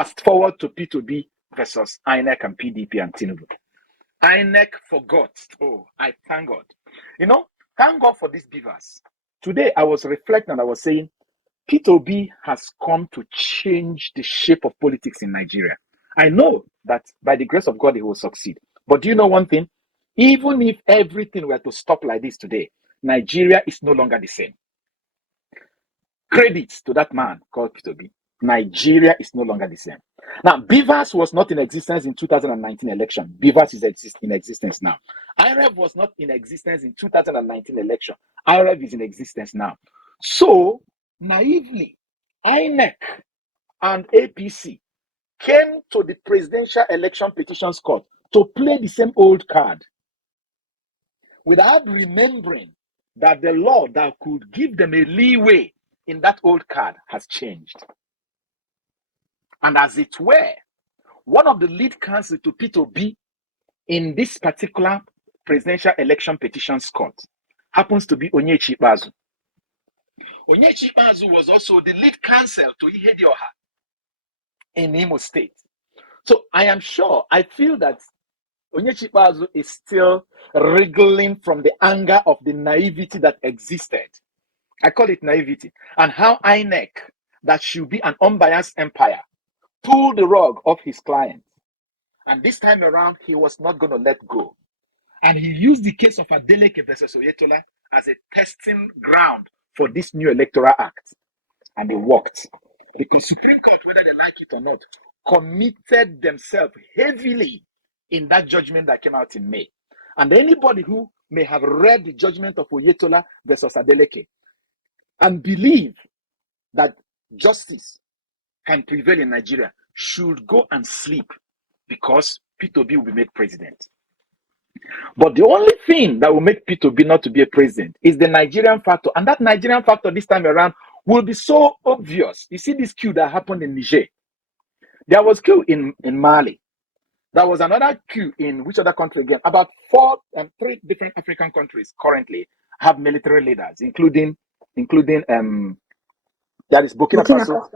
Fast forward to P2B versus INEC and PDP and Tinubu. INEC forgot. Oh, I thank God. Thank God for these beavers. Today, I was reflecting and I was saying, Peter Obi has come to change the shape of politics in Nigeria. I know that by the grace of God, he will succeed. But do you know one thing? Even if everything were to stop like this today, Nigeria is no longer the same. Credits to that man called Peter Obi. Nigeria is no longer the same. Now, Beavers was not in existence in 2019 election. Beavers is in existence now. IREV was not in existence in 2019 election. IREV is in existence now. So, naively, INEC and APC came to the Presidential Election Petitions Court to play the same old card without remembering that the law that could give them a leeway in that old card has changed. And as it were, one of the lead counsel to Peter Obi in this particular Presidential Election Petitions Court happens to be Onyechi Ikpeazu. Onyechi Ikpeazu was also the lead counsel to Ihedioha in Imo State. So I feel that Onyechi Ikpeazu is still wriggling from the anger of the naivety that existed. I call it naivety. And how INEC, that should be an unbiased empire, pulled the rug off his client. And this time around, he was not going to let go. And he used the case of Adeleke versus Oyetola as a testing ground for this new Electoral Act. And it worked. Because Supreme Court, whether they like it or not, committed themselves heavily in that judgment that came out in May. And anybody who may have read the judgment of Oyetola versus Adeleke and believe that justice can prevail in Nigeria should go and sleep, because Peter Obi will be made president. But the only thing that will make Peter Obi not to be a president is the Nigerian factor. And that Nigerian factor this time around will be so obvious. You see this coup that happened in Niger. There was coup in Mali. There was another coup in which other country again? About 3 different African countries currently have military leaders, including there is Burkina Faso,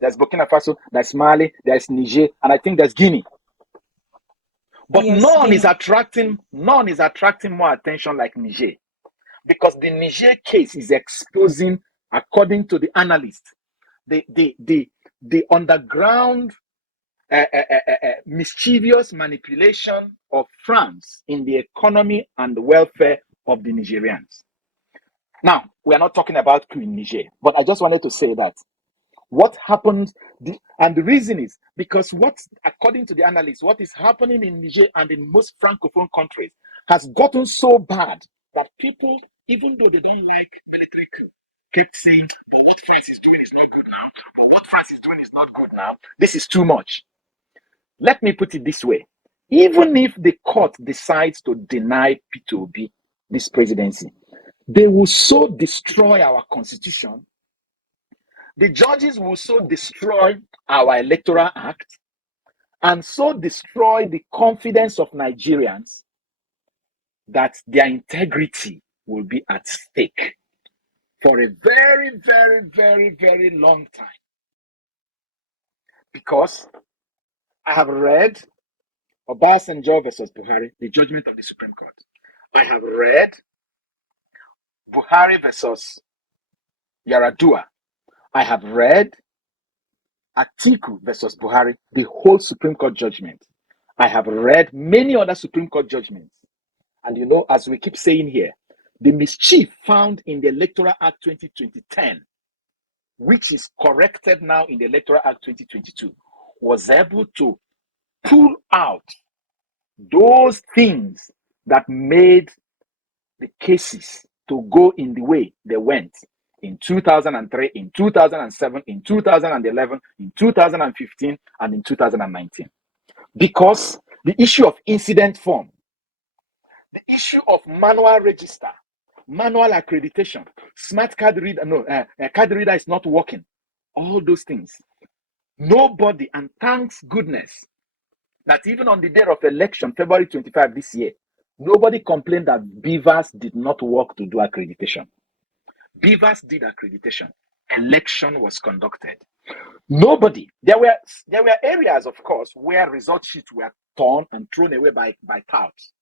there's Burkina Faso, there's Mali, there's Niger, and I think there's Guinea. But none is attracting more attention like Niger, because the Niger case is exposing, according to the analysts, the underground mischievous manipulation of France in the economy and the welfare of the Nigerians. Now, we are not talking about coup in Niger, but I just wanted to say that what happens, and the reason is because according to the analysts, what is happening in Niger and in most Francophone countries has gotten so bad that people, even though they don't like military coup, kept saying, but what France is doing is not good now. But what France is doing is not good now. This is too much. Let me put it this way. Even if the court decides to deny Peter Obi this presidency, they will so destroy our constitution. The judges will so destroy our Electoral Act and so destroy the confidence of Nigerians that their integrity will be at stake for a very, very, very, very long time. Because I have read Obasanjo versus Buhari, the judgment of the Supreme Court. I have read Buhari versus Yaradua. I have read Atiku versus Buhari, the whole Supreme Court judgment. I have read many other Supreme Court judgments. And as we keep saying here, the mischief found in the Electoral Act 2010, which is corrected now in the Electoral Act 2022, was able to pull out those things that made the cases to go in the way they went in 2003, in 2007, in 2011, in 2015, and in 2019. Because the issue of incident form, the issue of manual register, manual accreditation, smart card reader, card reader is not working, all those things. Nobody, and thanks goodness, that even on the day of election, February 25 this year, nobody complained that Beavers did not work to do accreditation. Beavers did accreditation. Election was conducted. Nobody. There were areas, of course, where result sheets were torn and thrown away by touts.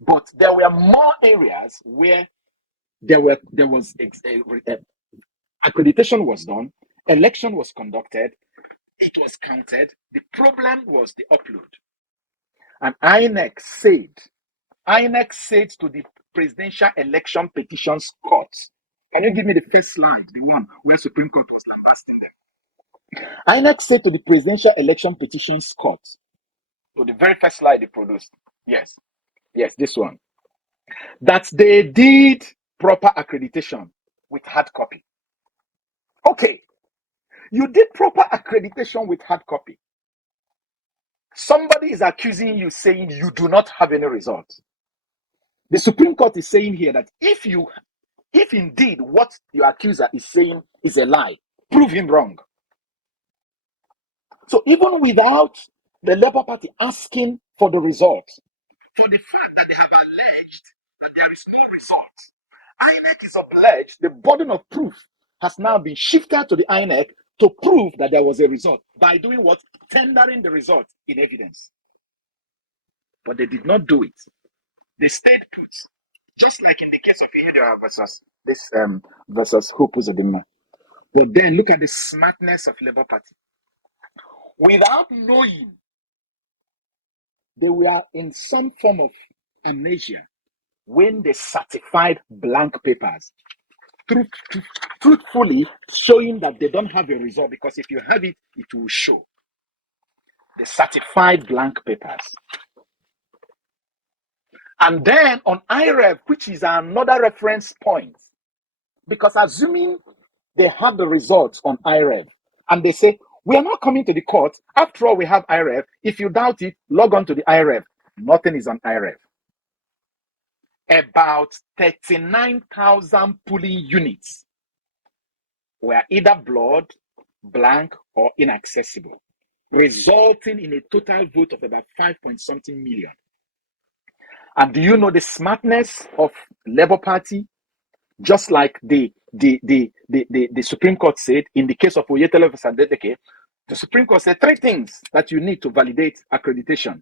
But there were more areas where there was accreditation was done, election was conducted, it was counted. The problem was the upload. And INEC said to the Presidential Election Petitions Court, can you give me the first slide, the one where Supreme Court was lambasting them? INEC said to the Presidential Election Petitions Court, to the very first slide they produced, yes, this one, that they did proper accreditation with hard copy. Okay, you did proper accreditation with hard copy. Somebody is accusing you, saying you do not have any results. The Supreme Court is saying here that if indeed what your accuser is saying is a lie, prove him wrong. So even without the Labour Party asking for the results, for the fact that they have alleged that there is no result, INEC is obliged, the burden of proof has now been shifted to the INEC to prove that there was a result by doing what? Tendering the result in evidence. But they did not do it. They stayed put, just like in the case of Ihedioha versus Hope Uzodinma. But then look at the smartness of Labour Party. Without knowing, they were in some form of amnesia when they certified blank papers, truthfully showing that they don't have a result, because if you have it, it will show. They certified blank papers. And then on IREV, which is another reference point, because assuming they have the results on IREV, and they say, we are not coming to the court, after all we have IREV, if you doubt it, log on to the IREV. Nothing is on IREV. About 39,000 polling units were either blurred, blank, or inaccessible, resulting in a total vote of about 5-point-something million. And do you know the smartness of Labour Party? Just like the Supreme Court said in the case of Oyetele versus Adeteke, the Supreme Court said 3 things that you need to validate accreditation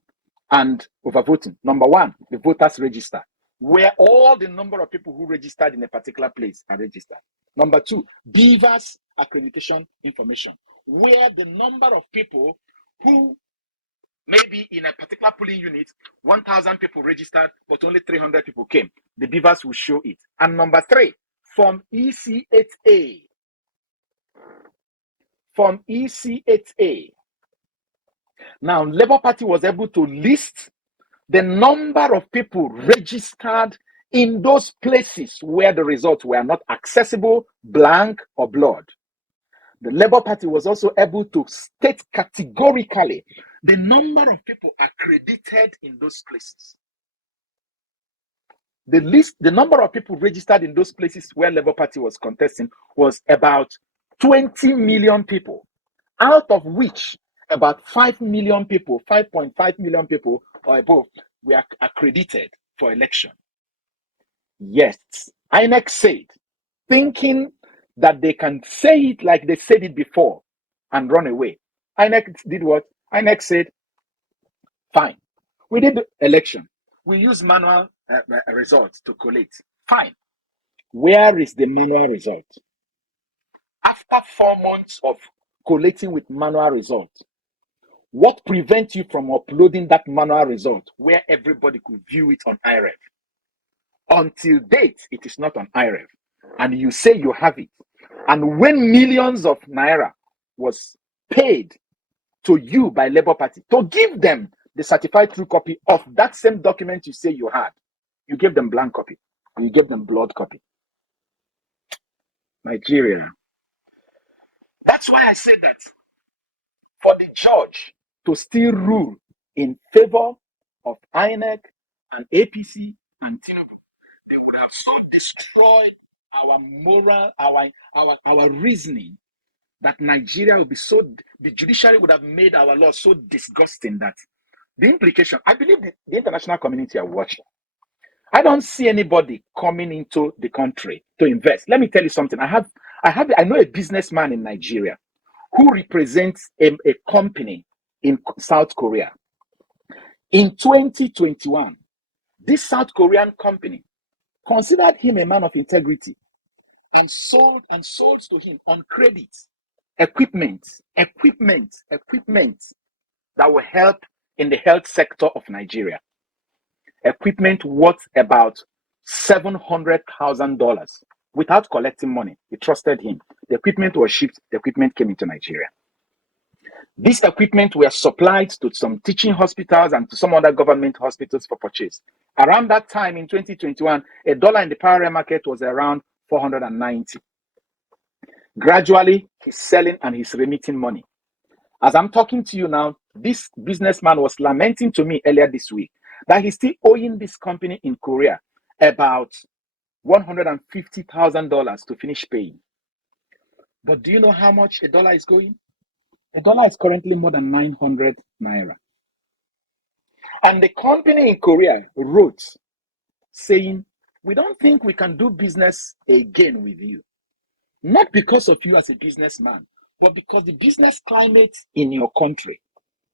and overvoting. Number 1, the voters register, where all the number of people who registered in a particular place are registered. Number 2, Beavers accreditation information, where the number of people who maybe in a particular polling unit, 1,000 people registered, but only 300 people came. The Beavers will show it. And number 3, from EC8A. From EC8A. Now, Labour Party was able to list the number of people registered in those places where the results were not accessible, blank, or blurred. The Labour Party was also able to state categorically the number of people accredited in those places. The number of people registered in those places where Labour Party was contesting was about 20 million people, out of which about 5 million people, 5.5 million people or above were accredited for election. Yes, INEC said, thinking that they can say it like they said it before and run away. INEC did what? INEC said, fine, we did the election. We use manual results to collate. Fine. Where is the manual result? After 4 months of collating with manual results, what prevents you from uploading that manual result where everybody could view it on IREV? Until date, it is not on IREV. And you say you have it. And when millions of naira was paid to you by Labour Party to give them the certified true copy of that same document you say you had, you gave them blank copy, and you gave them blurred copy. Nigeria. That's why I said that for the judge to still rule in favor of INEC and APC and Tinubu, they would have so destroyed our moral, our reasoning, that Nigeria would be so, the judiciary would have made our law so disgusting that the implication, I believe the international community are watching. I don't see anybody coming into the country to invest. Let me tell you something. I have I know a businessman in Nigeria who represents a company in South Korea. In 2021, this South Korean company considered him a man of integrity and sold to him on credit equipment that will help in the health sector of Nigeria. Equipment worth about $700,000 without collecting money. He trusted him. The equipment was shipped. The equipment came into Nigeria. This equipment were supplied to some teaching hospitals and to some other government hospitals for purchase. Around that time in 2021, a dollar in the parallel market was around 490. Gradually, he's selling and he's remitting money. As I'm talking to you now, this businessman was lamenting to me earlier this week that he's still owing this company in Korea about $150,000 to finish paying. But do you know how much a dollar is going? A dollar is currently more than 900 naira. And the company in Korea wrote saying, we don't think we can do business again with you. Not because of you as a businessman, but because the business climate in your country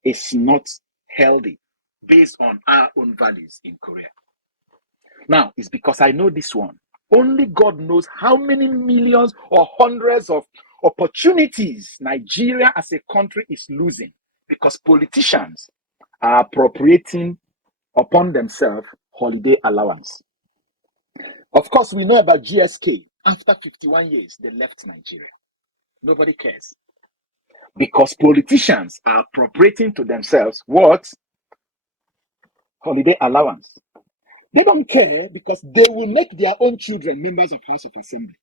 is not healthy based on our own values in Korea. Now, it's because I know this one. Only God knows how many millions or hundreds of opportunities Nigeria as a country is losing because politicians are appropriating upon themselves holiday allowance. Of course, we know about GSK. After 51 years, they left Nigeria. Nobody cares. Because politicians are appropriating to themselves what? Holiday allowance. They don't care because they will make their own children members of House of Assembly.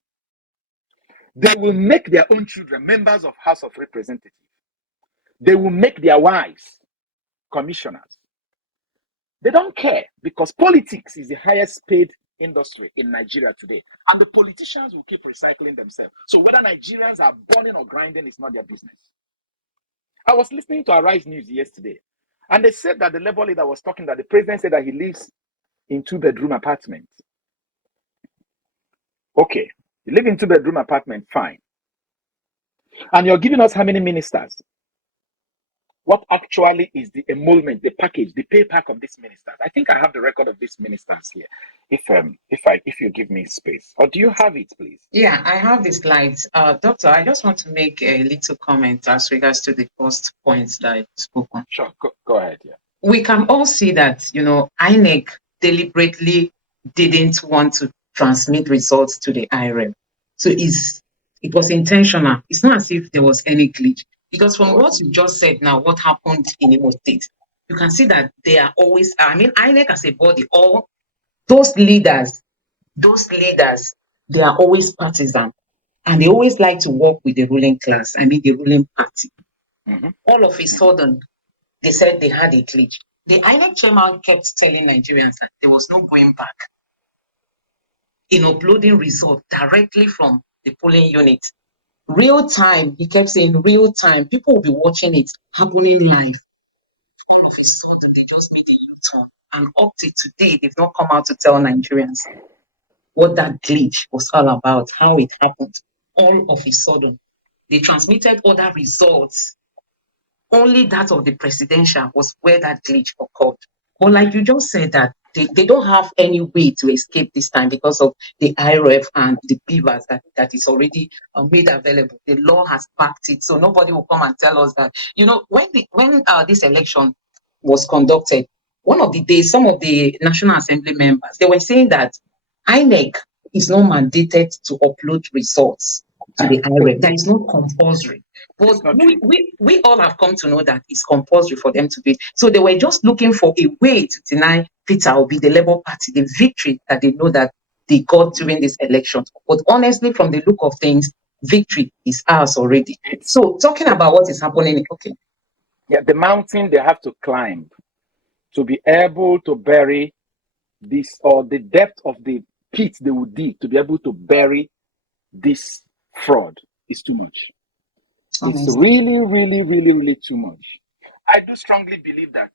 They will make their own children members of House of Representatives. They will make their wives commissioners. They don't care because politics is the highest paid industry in Nigeria today. And the politicians will keep recycling themselves. So whether Nigerians are burning or grinding is not their business. I was listening to Arise News yesterday, and they said that the Labour leader was talking that the president said that he lives in 2-bedroom apartment. Okay, you live in 2-bedroom apartment, fine. And you're giving us how many ministers? What actually is the emolument, the package, the pay pack of these ministers? I think I have the record of these ministers here. If you give me space, or do you have it, please? Yeah, I have the slides. Doctor, I just want to make a little comment as regards to the first points that I spoke on. Sure, go ahead. Yeah. We can all see that, INEC deliberately didn't want to transmit results to the IREM. So it was intentional. It's not as if there was any glitch. Because from what you just said now, what happened in Imo State, you can see that they are always, INEC as a body, all those leaders, they are always partisan. And they always like to work with the ruling class, the ruling party. Mm-hmm. All of a sudden, they said they had a glitch. The INEC chairman kept telling Nigerians that there was no going back in uploading results directly from the polling unit. Real time, he kept saying real time. People will be watching it happening live. All of a sudden, they just made a U-turn. And up to today, they've not come out to tell Nigerians what that glitch was all about, how it happened. All of a sudden, they transmitted other results. Only that of the presidential was where that glitch occurred. But like you just said, that they don't have any way to escape this time because of the IRF and the beavers that is already made available. The law has backed it. So nobody will come and tell us that, when this election was conducted, one of the days, some of the National Assembly members, they were saying that INEC is not mandated to upload results to the IRF. That is not compulsory. But we all have come to know that it's compulsory for them to do it. So they were just looking for a way to deny Peter Obi, the Labour Party, the victory that they know that they got during this election. But honestly, from the look of things, victory is ours already. So talking about what is happening, okay. Yeah, the mountain they have to climb to be able to bury this, or the depth of the pit they would dig to be able to bury this fraud is too much. It's really, really, really, really too much. I do strongly believe that,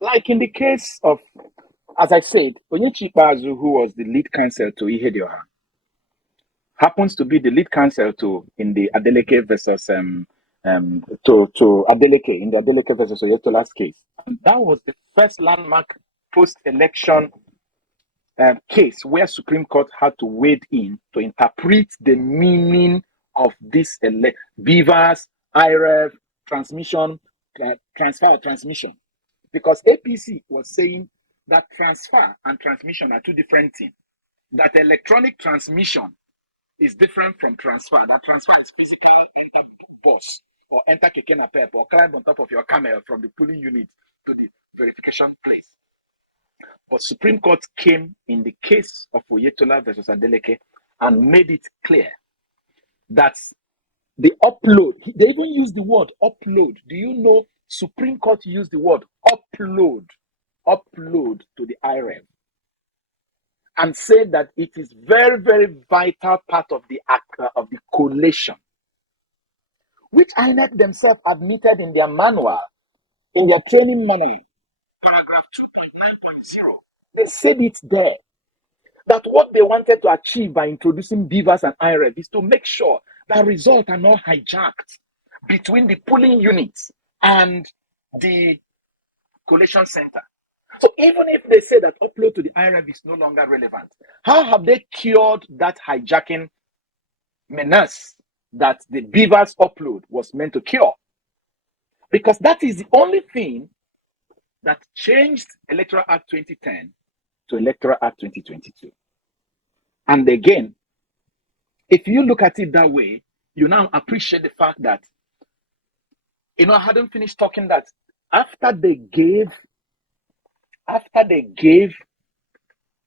like in the case of, as I said, Onyechi Ikpeazu, who was the lead counsel to Ihedioha, happens to be the lead counsel in the Adeleke versus to Adeleke in the Adeleke versus Oyetola's case. And that was the first landmark post-election case where Supreme Court had to wade in to interpret the meaning of this beavers, IREV, transmission, transfer or transmission. Because APC was saying that transfer and transmission are two different things. That electronic transmission is different from transfer. That transfer is physical, enter bus or enter keke napep or climb on top of your camel from the polling unit to the verification place. But Supreme Court came in the case of Oyetola versus Adeleke and made it clear that the upload, they even used the word upload. Do you know Supreme Court used the word upload to the IREV and said that it is very, very vital part of the collation, which INEC themselves admitted in their manual, in their training manual, paragraph 2.9.0. They said it's there. That what they wanted to achieve by introducing beavers and IREV is to make sure that results are not hijacked between the polling units and the collation center. So even if they say that upload to the IREV is no longer relevant, how have they cured that hijacking menace that the beavers upload was meant to cure? Because that is the only thing that changed Electoral Act 2010 to Electoral Act 2022. And again, if you look at it that way, you now appreciate the fact that, I hadn't finished talking that after they gave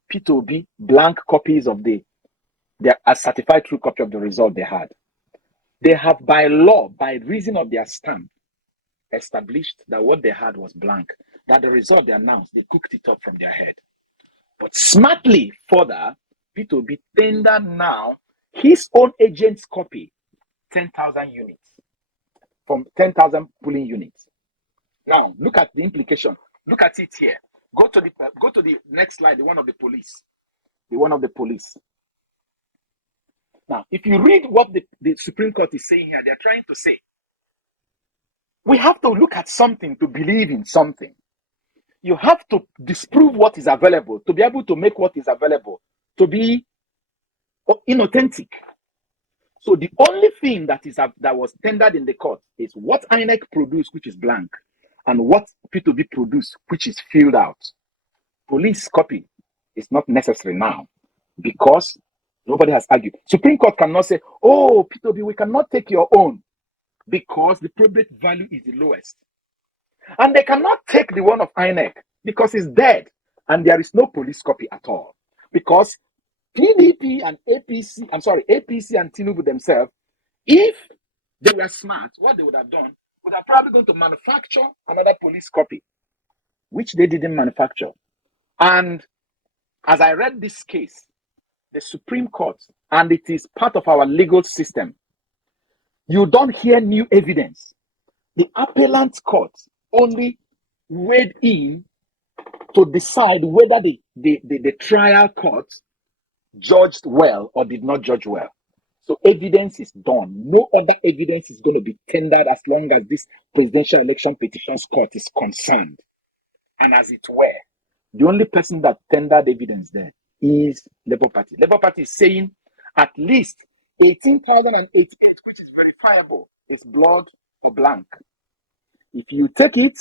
Peter Obi blank copies of a certified true copy of the result they have by law, by reason of their stamp, established that what they had was blank, that the result they announced, they cooked it up from their head. But smartly further, Peter Obi tendered now his own agent's copy, 10,000 units, from 10,000 polling units. Now, look at the implication. Look at it here. Go to the next slide, the one of the police. Now, if you read what the Supreme Court is saying here, they're trying to say, we have to look at something to believe in something. You have to disprove what is available to be able to make what is available to be inauthentic. So the only thing that was tendered in the court is what INEC produced, which is blank, and what P2B produced, which is filled out. Police copy is not necessary now because nobody has argued. Supreme Court cannot say, oh, P2B, we cannot take your own because the probate value is the lowest. And they cannot take the one of INEC because it's dead and there is no police copy at all. Because APC and Tinubu themselves, if they were smart, what they would have done would have probably gone to manufacture another police copy, which they didn't manufacture. And as I read this case, the Supreme Court, and it is part of our legal system, you don't hear new evidence. The appellant court only weighed in to decide whether the trial court judged well or did not judge well. So evidence is done. No other evidence is going to be tendered as long as this presidential election petitions court is concerned. And as it were, the only person that tendered evidence there is Labour Party. Labour Party is saying at least 18,088, which is verifiable, is blood or blank. If you take it,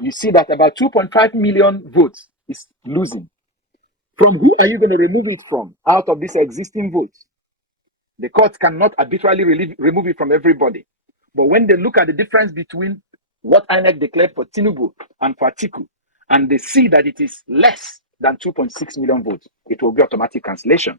you see that about 2.5 million votes is losing. From who are you going to remove it from out of these existing votes? The court cannot arbitrarily remove it from everybody. But when they look at the difference between what INEC declared for Tinubu and for Atiku, and they see that it is less than 2.6 million votes, it will be automatic cancellation.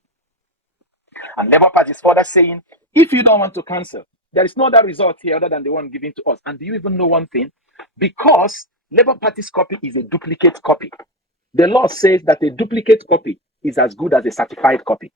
And Labour Party is further saying, if you don't want to cancel, there is no other result here other than the one given to us. And do you even know one thing? Because Labour Party's copy is a duplicate copy. The law says that a duplicate copy is as good as a certified copy.